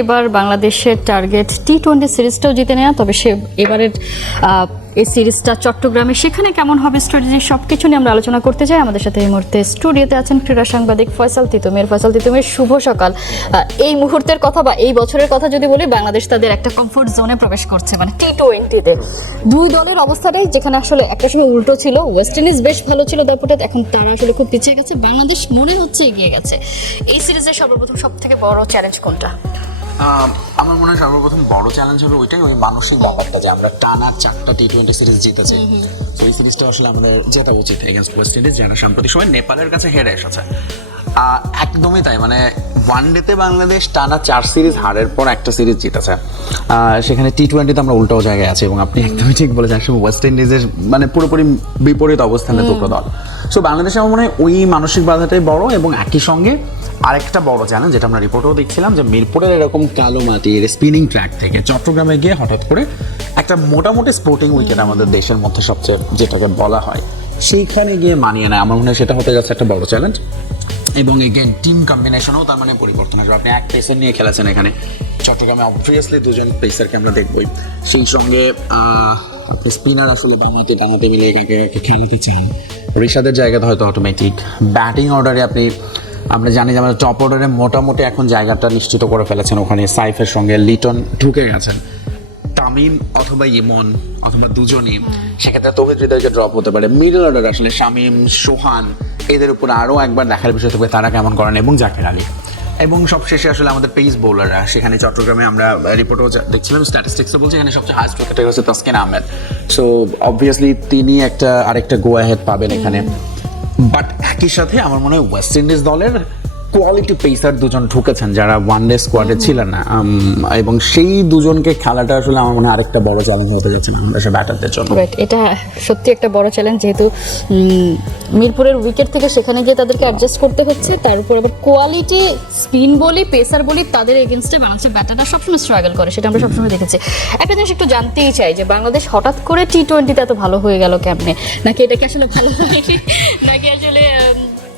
এবার বাংলাদেশের টার্গেট টি-20 সিরিজটাও জিতে নেওয়া, তবে সে এবারের এই সিরিজটা চট্টগ্রামে, সেখানে কেমন হবে স্ট্র্যাটেজি, সবকিছু নিয়ে আমরা আলোচনা করতে চাই। আমাদের সাথে এই মুহূর্তে স্টুডিওতে আছেন ক্রীড়া সাংবাদিক ফয়সাল তিতুমির। ফয়সাল তিতুমির, শুভ সকাল। এই মুহূর্তের কথা বা এই বছরের কথা যদি বলি, বাংলাদেশ তাদের একটা কমফোর্ট জোনে প্রবেশ করছে, মানে টি-20-তে দুই দলের অবস্থাটাই যেখানে আসলে একটা সময় উল্টো ছিল। ওয়েস্ট ইন্ডিজ বেশ ভালো ছিল দাপুটে, এখন তারা আসলে খুব পিছিয়ে গেছে, বাংলাদেশ মনে হচ্ছে এগিয়ে গেছে। এই সিরিজের সর্বপ্রথম সব থেকে বড় চ্যালেঞ্জ কোনটা? আমার মনে হয় সর্বপ্রথম বড় চ্যালেঞ্জ হলো ওইটাই, ওই মানসিক ব্যাপারটা যে আমরা টানা 4টা টি-20 সিরিজ জিতেছি। তো এই সিরিজটা আসলে আমাদের জেতা উচিত এগেইনস্ট ওয়েস্ট ইন্ডিজ, যারা সাম্প্রতিক সময় নেপালের কাছে হেরে এসেছে। একদমই তাই, মানে ওয়ানডেতে বাংলাদেশ টানা 4 সিরিজ হারের পর একটা সিরিজ জিতেছে। সেখানে টি-20তে আমরা উল্টো জায়গায় আছি, এবং আপনি একদমই ঠিক বলেছেন, আসলে ওয়েস্ট ইন্ডিজের মানে পুরোপুরি বিপরীত অবস্থানে দুটো দল। সো বাংলাদেশে আমার মনে হয় ওই মানসিক বাধাটাই বড়, এবং একই সঙ্গে আরেকটা বড় চ্যালেঞ্জ, যেটা আমরা রিপোর্টেও দেখছিলাম, যে মিরপুরের এরকম কালো মাটির স্পিনিং ট্র্যাক থেকে চট্টগ্রামে গিয়ে হঠাৎ করে একটা মোটামুটি স্পোর্টিং উইকেট আমাদের দেশের মধ্যে সবচেয়ে যেটাকে বলা হয়, সেইখানে গিয়ে মানিয়ে নেয়। আমার মনে হয় সেটা হতে যাচ্ছে একটা বড় চ্যালেঞ্জ। এবং এগেন টিম কম্বিনেশনও তার মানে পরিবর্তন আসবে। আপনি এক পেসার নিয়ে খেলেছেন এখানে, চট্টগ্রামে অবভিয়াসলি দুজন পেসারকে আমরা দেখবই, সেই সঙ্গে আপনি স্পিনার আসলে বামাতে ডানাতে মিলে এখানে খেলতে চান। ঋষাদের জায়গাতে হয়তো অটোমেটিক ব্যাটিং অর্ডারে আমরা জানি যে আমাদের টপ অর্ডারে মোটামুটি এখন জায়গাটা নিশ্চিত করে ফেলেছেন। ওখানে সাইফের সঙ্গে লিটন ঢুকে গেছেন, তামিম অথবা ইমন অথবা দুজনই, সেক্ষেত্রে তৌহিদ হৃদয়কে ড্রপ হতে পারে। মিডল অর্ডার আসলে শামীম, সোহান, এদের উপর আরও একবার দেখার বিষয় থাকবে তারা কেমন করেন, এবং জাকের আলী। এবং সবশেষে আসলে আমাদের পেস বোলাররা, সেখানে চট্টগ্রামে আমরা রিপোর্টও দেখছিলাম, স্ট্যাটিস্টিক্সও বলছে এখানে সবচেয়ে হাইস্ট উইকেটার হচ্ছে তাসকিন আহমেদ। সো অবভিয়াসলি তিনি আরেকটা গো অ্যাহেড পাবেন এখানে। বাট একই সাথে আমার মনে হয় ওয়েস্ট ইন্ডিজ দলের কোয়ালিটি পেসার দুজন ঢুকেছেন যারা ওয়ানডে স্কোয়াডে ছিলেন না, এবং সেই দুজনকে খেলাটা আসলে আমার মনে হয় আরেকটা বড় চ্যালেঞ্জ হতে যাচ্ছে বাংলাদেশের ব্যাটারদের জন্য। এটা সত্যি একটা বড় চ্যালেঞ্জ, যেহেতু মিরপুরের উইকেট থেকে সেখানে গিয়ে তাদেরকে অ্যাডজাস্ট করতে হচ্ছে, তার উপর আবার কোয়ালিটি স্পিন বলি পেসার বলি তাদের এগেনস্টে বাংলাদেশের ব্যাটাররা সবসময় স্ট্রাগল করে, সেটা আমরা সবসময় দেখেছি। একটা জিনিস একটু জানতেই চাই যে বাংলাদেশ হঠাৎ করে টি-20তে এত ভালো হয়ে গেল কেমনে, নাকি এটা কি আসলে ভালো হয়নি, নাকি আসলে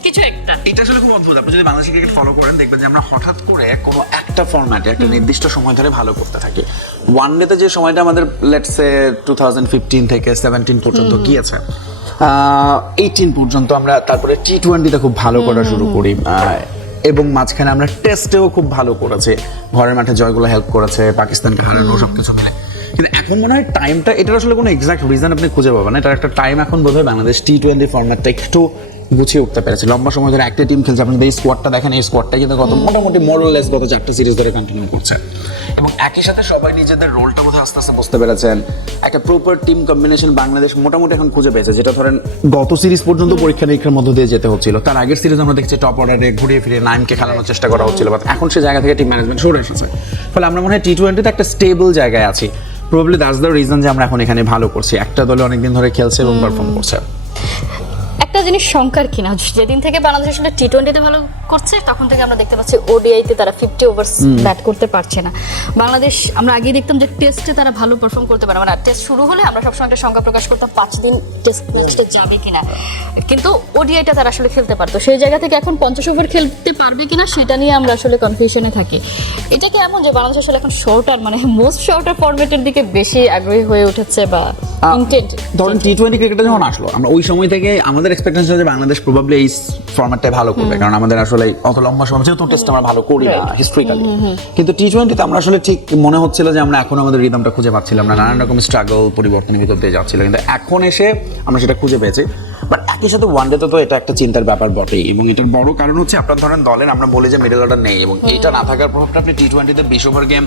কিছু একটা? এটা আসলে খুব অদ্ভুত। আপনি যদি বাংলাদেশ ক্রিকেট ফলো করেন দেখবেন যে আমরা হঠাৎ করে কোনো একটা ফরম্যাটে একটা নির্দিষ্ট সময় ধরে ভালো করতে থাকি। ওয়ানডেতে যে সময়টা আমাদের লেটস সে 2015 থেকে 17 পর্যন্ত গিয়েছে, 18 পর্যন্ত আমরা, তারপরে টি-20তে খুব ভালো করা শুরু করি, এবং মাঝখানে আমরা টেস্টেও খুব ভালো করেছি, ঘরের মাঠে জয়গুলো হেল্প করেছে, পাকিস্তানকে হারানো সবকিছু মিলে। কিন্তু এখন মনে হয় টাইমটা, এটার আসলে কোনো এক্সাক্ট রিজন আপনি খুঁজে পাবেন না, এটার একটা টাইম এখন বোধ হয় বাংলাদেশ টি-20 ফরম্যাটটা একটু গুছিয়ে উঠতে পেরেছে। লম্বা সময় ধরে একটা টিম খেলছে, আপনি এই স্কোয়াডটা দেখেন, এই স্কোয়াডটা কিন্তু মোটামুটি মোরলেস গত 4টা সিরিজ ধরে কন্টিনিউ করছে, এবং একই সাথে সবাই নিজেদের রোলটা বোধহয় আস্তে আস্তে বুঝতে পেরেছেন। একটা প্রপার টিম কম্বিনেশন বাংলাদেশ মোটামুটি এখন খুঁজে পেয়েছে, যেটা ধরেন গত সিরিজ পর্যন্ত পরীক্ষা নিরীক্ষার মধ্য দিয়ে যেতে হচ্ছিল। তার আগের সিরিজ আমরা দেখছি টপ অর্ডারে ঘুরিয়ে ফিরিয়ে নাইমকে খেলানোর চেষ্টা করা হচ্ছিল, বাট এখন সে জায়গা থেকে টিম ম্যানেজমেন্ট সরে এসেছে। ফলে আমরা মনে হয় টি-20তে একটা স্টেবল জায়গায় আছি। প্রবাবলি দ্যাটস দ্য রিজন যে আমরা এখন এখানে ভালো করছি, একটা দলে অনেকদিন ধরে খেলছে এবং পারফর্ম করছে। একটা জিনিস শঙ্কার কিনা, যেদিন থেকে বাংলাদেশ আসলে টি-20তে ভালো করছে তখন থেকে আমরা দেখতে পাচ্ছি ওডিআইতে তারা 50 ওভার ব্যাট করতে পারছে না। বাংলাদেশ আমরা আগেই দেখতাম যে টেস্টে তারা ভালো পারফর্ম করতে পারে, মানে টেস্ট শুরু হলে আমরা সবসময় একটা সংখ্যা প্রকাশ করতাম 5 দিন টেস্ট ম্যাচটা যাবে কিনা, কিন্তু ওডিআইটা তারা আসলে খেলতে পারতো। সেই জায়গা থেকে এখন 50 ওভার খেলতে পারবে কিনা সেটা নিয়ে আমরা আসলে কনফিউশনে থাকি। এটা কি এমন যে বাংলাদেশ আসলে এখন শর্টার, মানে মোস্ট শর্টার ফরম্যাটের দিকে বেশি আগ্রহী হয়ে উঠেছে, বা ইন্টেন্ট? ধরুন টি-20 ক্রিকেটে যখন আসলো, আমরা ওই সময় থেকে আমাদের এক্সপেকটেশন ছিল যে বাংলাদেশ প্রবাবলি এই ফরম্যাটটাই ভালো করবে, কারণ আমাদের আসলে অত লম্বা সময় যেহেতু টেস্ট আমরা ভালো করি না হিস্ট্রিক্যালি। কিন্তু টি-20তে আমরা আসলে ঠিক মনে হচ্ছিল যে আমরা এখন আমাদের রিদমটা খুঁজে পাচ্ছিলাম না, নানান রকম স্ট্রাগল পরিবর্তনের ভিতর দিয়ে যাচ্ছিল, কিন্তু এখন এসে আমরা সেটা খুঁজে পেয়েছি। বাট একই সাথে ওয়ানডেতে তো এটা একটা চিন্তার ব্যাপার বটেই, এবং এটার বড় কারণ হচ্ছে আপনার ধরেন দলের, আমরা বলি যে মিডল অর্ডার নেই, এবং এইটা না থাকার প্রভাবটা আপনি টি-20তে 20 ওভার গেম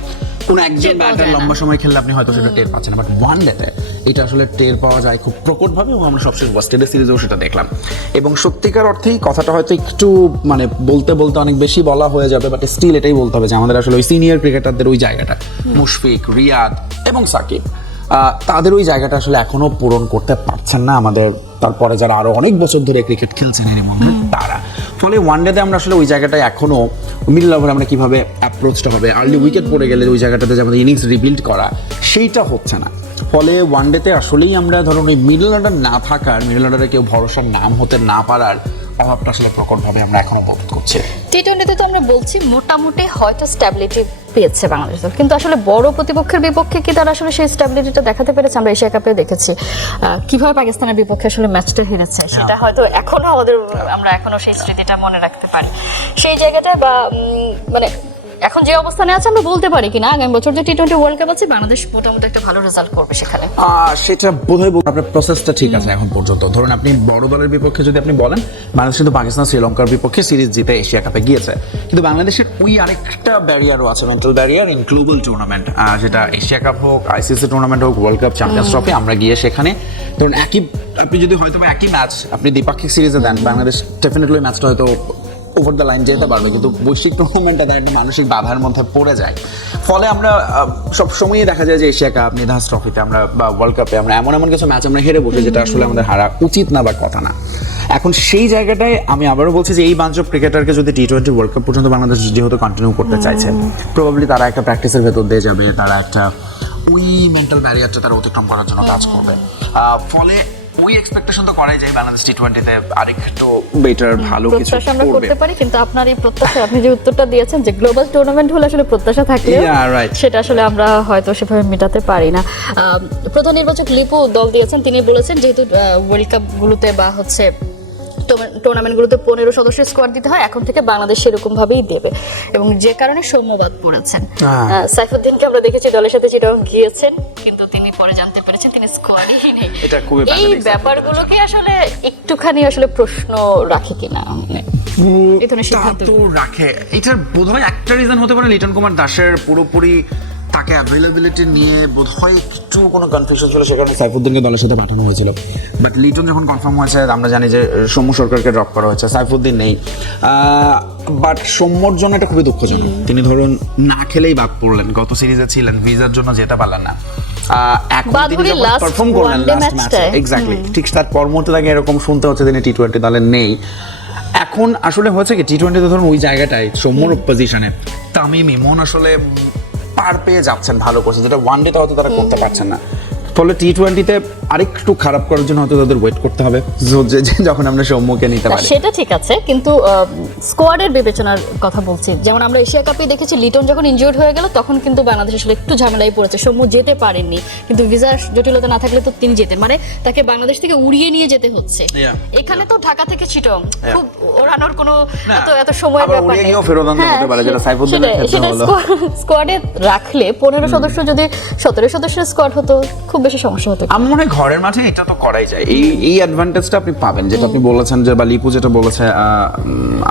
কোনো একজন ব্যাটার লম্বা সময় খেললে আপনি হয়তো সেটা টের পাচ্ছেন না, বাট ওয়ানডেতে এটা আসলে টের পাওয়া যায় খুব প্রকটভাবে, এবং আমরা সবশেষ ওয়েস্ট ইন্ডিজ সিরিজেও সেটা দেখলাম। এবং সত্যিকার অর্থেই কথাটা হয়তো একটু মানে বলতে বলতে অনেক বেশি বলা হয়ে যাবে, বাট স্টিল এটাই বলতে হবে যে আমাদের আসলে ওই সিনিয়র ক্রিকেটারদের ওই জায়গাটা, মুশফিক, রিয়াদ এবং সাকিব, তাদের ওই জায়গাটা আসলে এখনো পূরণ করতে পারছেন না আমাদের তারপরে যারা আরো অনেক বছর ধরে ক্রিকেট খেলছেন এর মধ্যে তারা। ফলে ওয়ানডেতে আমরা আসলে ওই জায়গাটায় এখনো মিডল ওভারে আমরা কিভাবে অ্যাপ্রোচটা হবে, আর্লি উইকেট পড়ে গেলে ওই জায়গাটাতে যে আমাদের ইনিংস রিবিল্ড করা, সেইটা হচ্ছে না। ফলে ওয়ানডেতে আসলেই আমরা ধরুন ওই মিডল অর্ডার না থাকার, মিডল অর্ডারে কেউ ভরসার নাম হতে না পারার অভাবটা আসলে প্রকটভাবে আমরা এখনো বোধ করছি। টি-20তে তো আমরা বলছি মোটামুটি হয়তো স্ট্যাবিলিটি পেয়েছে বাংলাদেশ দল, কিন্তু আসলে বড় প্রতিপক্ষের বিপক্ষে কি তারা আসলে সেই স্ট্যাবিলিটিটা দেখাতে পেরেছে? আমরা এশিয়া কাপে দেখেছি কিভাবে পাকিস্তানের বিপক্ষে আসলে ম্যাচটা হেরেছে, সেটা হয়তো এখনো আমরা এখনো সেই স্মৃতিটা মনে রাখতে পারি। সেই জায়গাটায় বা মানে এখন যে অবস্থানে আছে আমরা বলতে পারি কিনা আগামী বছর যে টি-20 ওয়ার্ল্ড কাপ আছে বাংলাদেশ মোটামুটি একটা ভালো রেজাল্ট করবে সেখানে? সেটা বোধহয় আপনার প্রসেসটা ঠিক আছে এখন পর্যন্ত। ধরুন আপনি বড় দলের বিপক্ষে যদি আপনি বলেন, বাংলাদেশ কিন্তু পাকিস্তান শ্রীলঙ্কার বিপক্ষে সিরিজ জিতে এশিয়া কাপে গিয়েছে, কিন্তু বাংলাদেশের ওই আরেকটা ব্যারিয়ারও আছে, mental barrier in global tournament, যেটা এশিয়া কাপ হোক, আইসিসি টুর্নামেন্ট হোক, ওয়ার্ল্ড কাপ, চ্যাম্পিয়ন্স ট্রফি, আমরা গিয়ে সেখানে ধরুন আপনি যদি হয়তো একই ম্যাচ আপনি দ্বিপাক্ষিক সিরিজে দেন, বাংলাদেশ ডেফিনেটলি ম্যাচটা হয়তো ওভার দ্য লাইন যেতে পারবে, কিন্তু বৈশ্বিক টুর্নামেন্টটা তার একটা মানসিক বাধার মধ্যে পড়ে যায়। ফলে আমরা সব সময়ই দেখা যায় যে এশিয়া কাপ, নিধাস ট্রফিতে আমরা বা ওয়ার্ল্ড কাপে আমরা এমন কিছু ম্যাচ আমরা হেরে বসে, যেটা আসলে আমাদের হারা উচিত না বা কথা না। এখন সেই জায়গাটায় আমি আবারও বলছি যে এই বাঞ্চ অফ ক্রিকেটারকে যদি টি-20 ওয়ার্ল্ড কাপ পর্যন্ত বাংলাদেশ যেহেতু কন্টিনিউ করতে চাইছে, প্রবাবলি তারা একটা প্র্যাকটিসের ভেতর দিয়ে যাবে, তারা একটা ওই মেন্টাল ব্যারিয়ারটা তারা অতিক্রম করার জন্য কাজ করবে। ফলে ওই এক্সপেকটেশন তো করাই যায় বাংলাদেশ টি-20 তে আরেকটু বেটার ভালো কিছু প্রত্যাশা আমরা করবে। করতে পারি, কিন্তু আপনার এই প্রত্যাশা, আপনি যে উত্তরটা দিয়েছেন যে গ্লোবাল টুর্নামেন্ট হলে আসলে প্রত্যাশা থাকলে সেটা আসলে আমরা হয়তো সেভাবে মেটাতে পারি না। প্রধান নির্বাচক লিপু দল দিয়েছেন, তিনি বলেছেন যেহেতু ওয়ার্ল্ড কাপ গুলোতে বা হচ্ছে টুর্নামেন্টগুলোতে 15 সদস্যের স্কোয়াড দিতে হয়, এখন থেকে বাংলাদেশ সেরকম ভাবেই দেবে, এবং যে কারণে সৌম্যবাদ পড়েছেন। সাইফুদ্দিনকে আমরা দেখেছি দলের সাথে চিটাগং গিয়েছেন, কিন্তু তিনি পরে জানতে পেরেছেন তিনি স্কোয়াডেই নেই। এই ব্যাপারগুলোকে আসলে একটুখানি আসলে প্রশ্ন রাখে কিনা এই ধরনের সিদ্ধান্ত রাখে? এটার বোধহয় একটা রিজন হতে পারে লিটন কুমার দাসের পুরোপুরি তাকে অ্যাভেলেবিলিটি নিয়ে বোধহয় একটু কোনো কনফিউশন ছিল, সেখানে সাইফুদ্দিনকে দলের সাথে পাঠানো হয়েছিল। বাট লিটন যখন কনফার্ম হয়েছে, আমরা জানি যে সৌম্য সরকারকে ড্রপ করা হয়েছে, সাইফুদ্দিন নেই। বাট সৌম্যর জন্য এটা খুবই দুঃখজনক। তিনি ধরুন না খেলেই বাদ পড়লেন, গত সিরিজে ছিলেন, ভিসার জন্য যেতে পারলেন না। এখন তিনি যখন পারফর্ম করলেন লাস্ট ম্যাচে, এক্স্যাক্টলি ঠিক তার পর মুহূর্তে তাকে এরকম শুনতে হচ্ছে তিনি টি-20 দলে নেই। এখন আসলে হয়েছে কি, টি-20 ধরুন ওই জায়গাটায় সৌম্যর পজিশনে তামিম ইমন আসলে পার পেয়ে যাচ্ছেন, ভালো করছেন, যেটা ওয়ান ডেটা হয়তো তারা করতে পারছেন না। ফলে টি-20 আরেকটু খারাপ করার জন্য হয়তো তাদের ওয়েট করতে হবে যখন আমরা সৌম্যকে নিতে পারি। সেটা ঠিক আছে, কিন্তু স্কোয়াডের বিবেচনার কথা বলছি। যেমন আমরা এশিয়া কাপে দেখেছি লিটন যখন ইনজিওর্ড হয়ে গেল, তখন কিন্তু বাংলাদেশ আসলে একটু ঝামেলায় পড়েছে, সৌম্য যেতে পারেননি, কিন্তু ভিসার জটিলতা না থাকলে তো তিনি যেতেন, মানে তাকে বাংলাদেশ থেকে উড়িয়ে নিয়ে যেতে হচ্ছে। এখানে তো ঢাকা থেকে চিটং খুব ওড়ানোর কোনো এত সময়ের ব্যাপার নেই। স্কোয়াডে রাখলে 15 সদস্য যদি 17 সদস্যের স্কোয়াড হতো, খুব বেশি সমস্যা হতো। আমার মনে হয় ঘরের মাঠে এটা তো করাই যায়, এই অ্যাডভান্টেজটা আপনি পাবেন, যেটা আপনি বলেছেন যে, বা লিপু যেটা বলেছে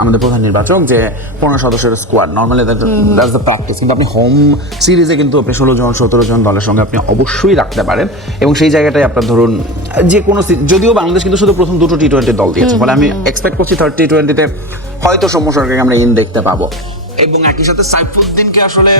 আমাদের প্রধান নির্বাচক, যে 15 সদস্যের squad normally that's the practice, কিন্তু আপনি হোম সিরিজে কিন্তু আপনি 16 জন 17 জন দলের সঙ্গে আপনি অবশ্যই রাখতে পারেন, এবং সেই জায়গাটায় আপনার ধরুন যে কোনো, যদিও বাংলাদেশ কিন্তু শুধু প্রথম দুটো টি-20 দল দিয়েছে, ফলে আমি এক্সপেক্ট করছি থার্ড টি-20 হয়তো সৌম্য সরকারকে আমরা দেখতে পাবো, এবং একই সাথে সাইফুদ্দিনকে আসলে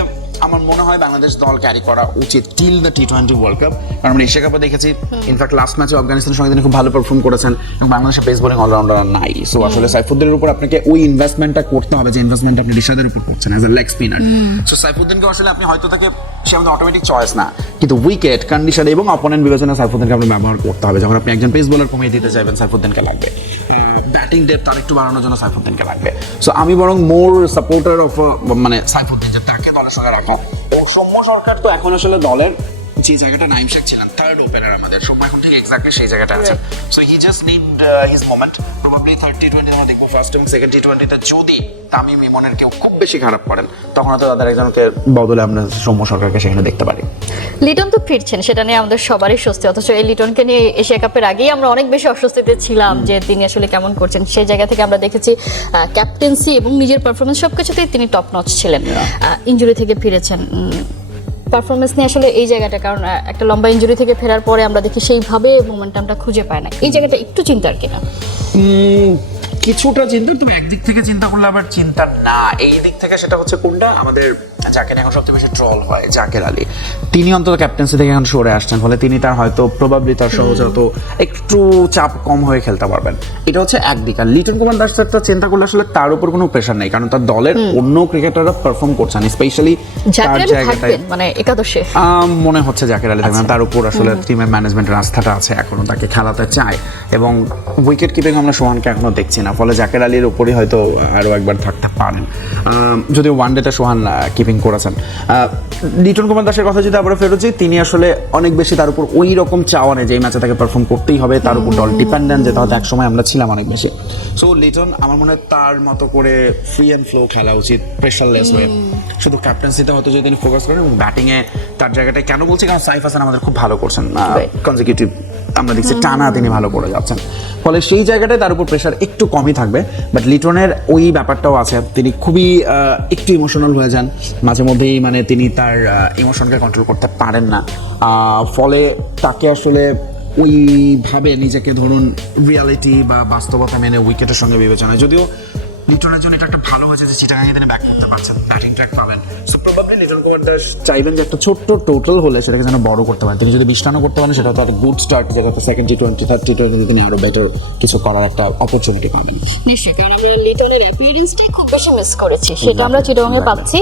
আমার মনে হয় বাংলাদেশ দল ক্যারি করা উচিত টিল দ্য টি-20 ওয়ার্ল্ড কাপ। কারণ আমরা এশিয়া কাপে দেখেছি, ইনফ্যাক্ট লাস্ট ম্যাচে আফগানিস্তানের সঙ্গে তিনি খুব ভালো পারফর্ম করেছেন, এবং বাংলাদেশের পেস বোলিং অলরাউন্ডার নাই। সো আসলে সাইফুদ্দিনের উপর আপনাকে ওই ইনভেস্টমেন্টটা করতে হবে, যে ইনভেস্টমেন্ট আপনি রিশাদের উপর করছেন as a leg spinner. So সাইফুদ্দিনকে আসলে আপনি হয়তো তাকে, সে আমাদের অটোমেটিক চয়েস না, কিন্তু উইকেট কন্ডিশন এবং অপোনেন্ট বিবেচনা সাইফুদ্দিনকে আপনি ব্যবহার করতে হবে। যখন আপনি একজন পেস বোলার কমিয়ে দিতে চাইবেন, সাইফুদ্দিনকে লাগবে। ব্যাটিং ডেপথ আরেকটু বাড়ানোর জন্য সাইফুদ্দিনকে লাগবে। সো আমি বরং মোর সাপোর্টার অফ মানে সাইফুদ্দিন, যে তাকে দলের সঙ্গে রাখা। ও সৌম্য সরকার তো এখন আসলে দলের যে জায়গাটা নাইম শেখ ছিলেন থার্ড ওপেনার আমাদের, সৌম্য এখন ঠিক এক্স্যাক্টলি সেই জায়গাটা আছে। So he just need his moment. Probably third টি-20 আমরা দেখবো ফার্স্ট এবং সেকেন্ড টি-20 যদি তামিম ইমনের কেউ খুব বেশি খারাপ করেন, তখন হয়তো তাদের একজনকে বদলে আমরা সৌম্য সরকারকে সেখানে দেখতে পারি। লিটন তো ফিরছেন, সেটা নিয়ে আমাদের সবারই স্বস্তি, অথচ এই লিটনকে নিয়ে এশিয়া কাপের আগেই আমরা অনেক বেশি অস্বস্তিতে ছিলাম যে তিনি আসলে কেমন করছেন। সেই জায়গা থেকে আমরা দেখেছি ক্যাপ্টেন্সি এবং নিজের পারফরমেন্স সবকিছুতেই তিনি টপ নচ ছিলেন। ইনজুরি থেকে ফিরেছেন, পারফরমেন্স নিয়ে আসলে এই জায়গাটা, কারণ একটা লম্বা ইনজুরি থেকে ফেরার পরে আমরা দেখি সেইভাবে মোমেন্টামটা খুঁজে পায় না, এই জায়গাটা একটু চিন্তার কিনা? কিছুটা চিন্তা, তুমি একদিক থেকে চিন্তা করলে আবার চিন্তা না। এই দিক থেকে সেটা হচ্ছে কোনটা, আমাদের যাকে এখন সবচেয়ে বেশি দল হয় জাকের আলী, তিনি অন্তত ক্যাপ্টেন্সি থেকে এখন সরে আসছেন, ফলে তিনি তার হয়তো প্রবাবলি তার সহজত একটু চাপ কম হয়ে খেলতে পারবেন। এটা হচ্ছে একদিক। আর লিটন কুমার দাস একটা চিন্তা করলে আসলে তার উপর কোনো প্রেশার নেই, কারণ তার দলের অন্য ক্রিকেটাররা পারফর্ম করছেন, স্পেশালি তার জায়গাটায় মানে একাদশে মনে হচ্ছে জাকের আলী থাকবেন। তার উপর আসলে টিমের ম্যানেজমেন্টের আস্থাটা আছে, এখনো তাকে খেলাতে চায়, এবং উইকেট কিপিং আমরা সোহানকে এখনো দেখছি না, ফলে জাকের আলীর উপরই হয়তো আরও একবার থাকতে পারেন, যদিও ওয়ানডেতে সোহান কিপিং করেছেন। লিটন কুমার দাসের কথা যদি আবার ফেরত যাই, তিনি আসলে অনেক বেশি তার উপর ওই রকম চাওয়া নেই যে এই ম্যাচে তাকে পারফর্ম করতেই হবে, তার উপর দল ডিপেন্ডেন্ট, যেটা হয়তো একসময় আমরা ছিলাম অনেক বেশি। সো লিটন আমার মনে হয় তার মতো করে ফ্রি অ্যান্ড ফ্লো খেলা উচিত, প্রেশারলেস হয়ে। শুধু ক্যাপ্টেন্সিতে হয়তো যদি তিনি ফোকাস করেন এবং ব্যাটিংয়ে তার জায়গাটায় কেন বলছি, কারণ সাইফ হাসান আমাদের খুব ভালো করছেন, কনজিকিউটিভ আমরা দেখছি টানা তিনি ভালো করে যাচ্ছেন, ফলে সেই জায়গাটায় তার উপর প্রেশার একটু কমই থাকবে। বাট লিটনের ওই ব্যাপারটাও আছে, তিনি খুবই একটু ইমোশনাল হয়ে যান মাঝে মধ্যেই, মানে তিনি তার ইমোশনকে কন্ট্রোল করতে পারেন না, ফলে তাকে আসলে ওইভাবে নিজেকে ধরুন রিয়ালিটি বা বাস্তবতা মেনে উইকেটের সঙ্গে বিবেচনা, যদিও লিটনের জন্য এটা একটা ভালো হয়েছে যে চিটাগাংয়ে তিনি ব্যাক করতে পারছেন, ব্যাটিং ট্র্যাক পাবেন। সো প্রবাবলি লিটন কুমার দাস চাইবেন যে একটা ছোট্ট টোটাল হলে সেটাকে যেন বড় করতে পারেন। তিনি যদি 20 রানও করতে পারেন, সেটা তো একটা গুড স্টার্ট, যেটা সেকেন্ড টি20 থার্ড টি20 তিনি আরো বেটার কিছু করার একটা অপরচুনিটি পাবেন। নিশ্চয়ই, কারণ আমরা লিটনের অ্যাপিয়ারেন্সটাই খুব বেশি মিস করেছি, সেটা আমরা চিটাগাংয়ে পাচ্ছি,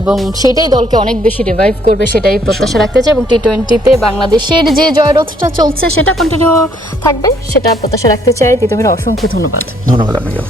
এবং সেটাই দলকে অনেক বেশি রিভাইভ করবে, সেটাই প্রত্যাশা রাখতে চাই। এবং টি20তে বাংলাদেশের যে জয়রথটা চলছে সেটা কন্টিনিউ থাকবে, সেটা প্রত্যাশা রাখতে চাই। তিতুমির অসংখ্য ধন্যবাদ। ধন্যবাদ আপনাকে।